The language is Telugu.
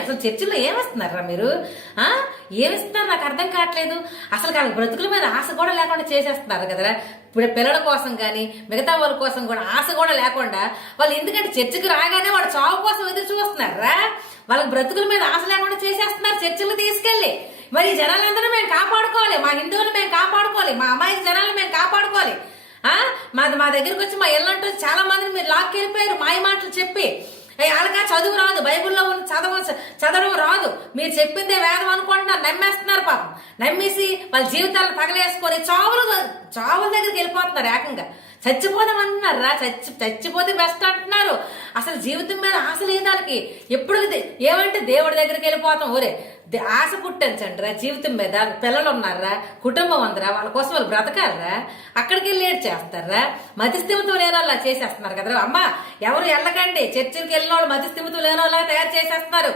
అసలు చర్చిలో ఏమిస్తున్నారా మీరు? ఏమిస్తున్నారు నాకు అర్థం కావట్లేదు. అసలు వాళ్ళ బ్రతుకుల మీద ఆశ కూడా లేకుండా చేసేస్తున్నారు కదరా. ఇప్పుడు పిల్లల కోసం కానీ మిగతా వాళ్ళ కోసం కూడా ఆశ కూడా లేకుండా వాళ్ళు ఎందుకంటే చర్చికి రాగానే వాడు చావు కోసం ఎదురు చూస్తున్నారా. వాళ్ళకి బ్రతుకుల మీద ఆశ లేకుండా చేసేస్తున్నారు చర్చిలు తీసుకెళ్లి. మరి ఈ జనాలందరూ మేము కాపాడుకోవాలి, మా హిందువులు మేము కాపాడుకోవాలి, మా అమాయక జనాలు మేము కాపాడుకోవాలి. మా దగ్గరికి వచ్చి మా ఇళ్ళంటూ చాలా మందిని మీరు లాక్కెళ్ళిపోయారు మాయ మాటలు చెప్పి. వాళ్ళకా చదువు రాదు, బైబుల్లో ఉన్న చదవడం రాదు, మీరు చెప్పిందే వేదం అనుకుంటున్నారు, నమ్మేస్తున్నారు. పాపం నమ్మేసి వాళ్ళ జీవితాలను తగలేసుకొని చావుల దగ్గరికి వెళ్ళిపోతున్నారు. ఏకంగా చచ్చిపోదామంటున్నారా? చచ్చిపోతే బెస్ట్ అంటున్నారు. అసలు జీవితం మీద ఆశ లేదు వాళ్ళకి. ఎప్పుడు ఏమంటే దేవుడి దగ్గరికి వెళ్ళిపోతాం. ఒరే ఆశ పుట్టించండి రా జీవితం మీద. పిల్లలు ఉన్నారా, కుటుంబం ఉందరా, వాళ్ళ కోసం వాళ్ళు బ్రతకాలరా, అక్కడికి వెళ్ళి ఏడు చేస్తారా? మతిస్థిమితం లేని వాళ్ళు చేసేస్తున్నారు కదరా. అమ్మ ఎవరు వెళ్ళకండి, చర్చికి వెళ్ళిన వాళ్ళు మతిస్థిమితం లేని వాళ్ళ తయారు చేసేస్తున్నారు.